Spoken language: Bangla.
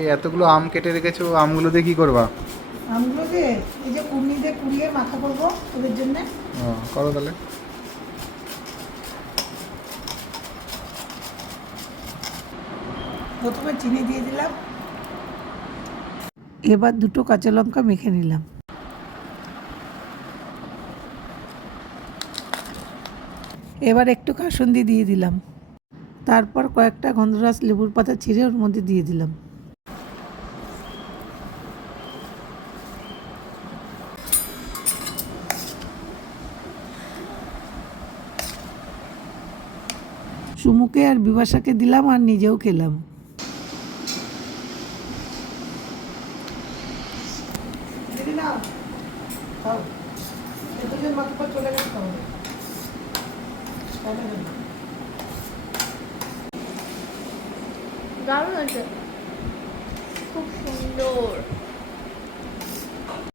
এই এতগুলো আম কেটে রেখেছো, আমগুলো দিয়ে কি করবা? আমগুলো দিয়ে এই যে কুড়নি দিয়ে কুড়িয়ে মাখা করবো ওদের জন্য। ও, করো তাহলে। প্রথমে চিনি দিয়ে দিলাম, এবার দুটো কাঁচা লঙ্কা মেখে নিলাম, এবার একটু কাসুন্দি দিয়ে দিলাম, তারপর কয়েকটা গন্ধরাজ লেবুর পাতা ছিঁড়ে ওর মধ্যে দিয়ে দিলাম। সুমুকে আর বিভাসাকে দিলাম আর নিজেও খেলাম। দারুণ আছে, খুব সুন্দর।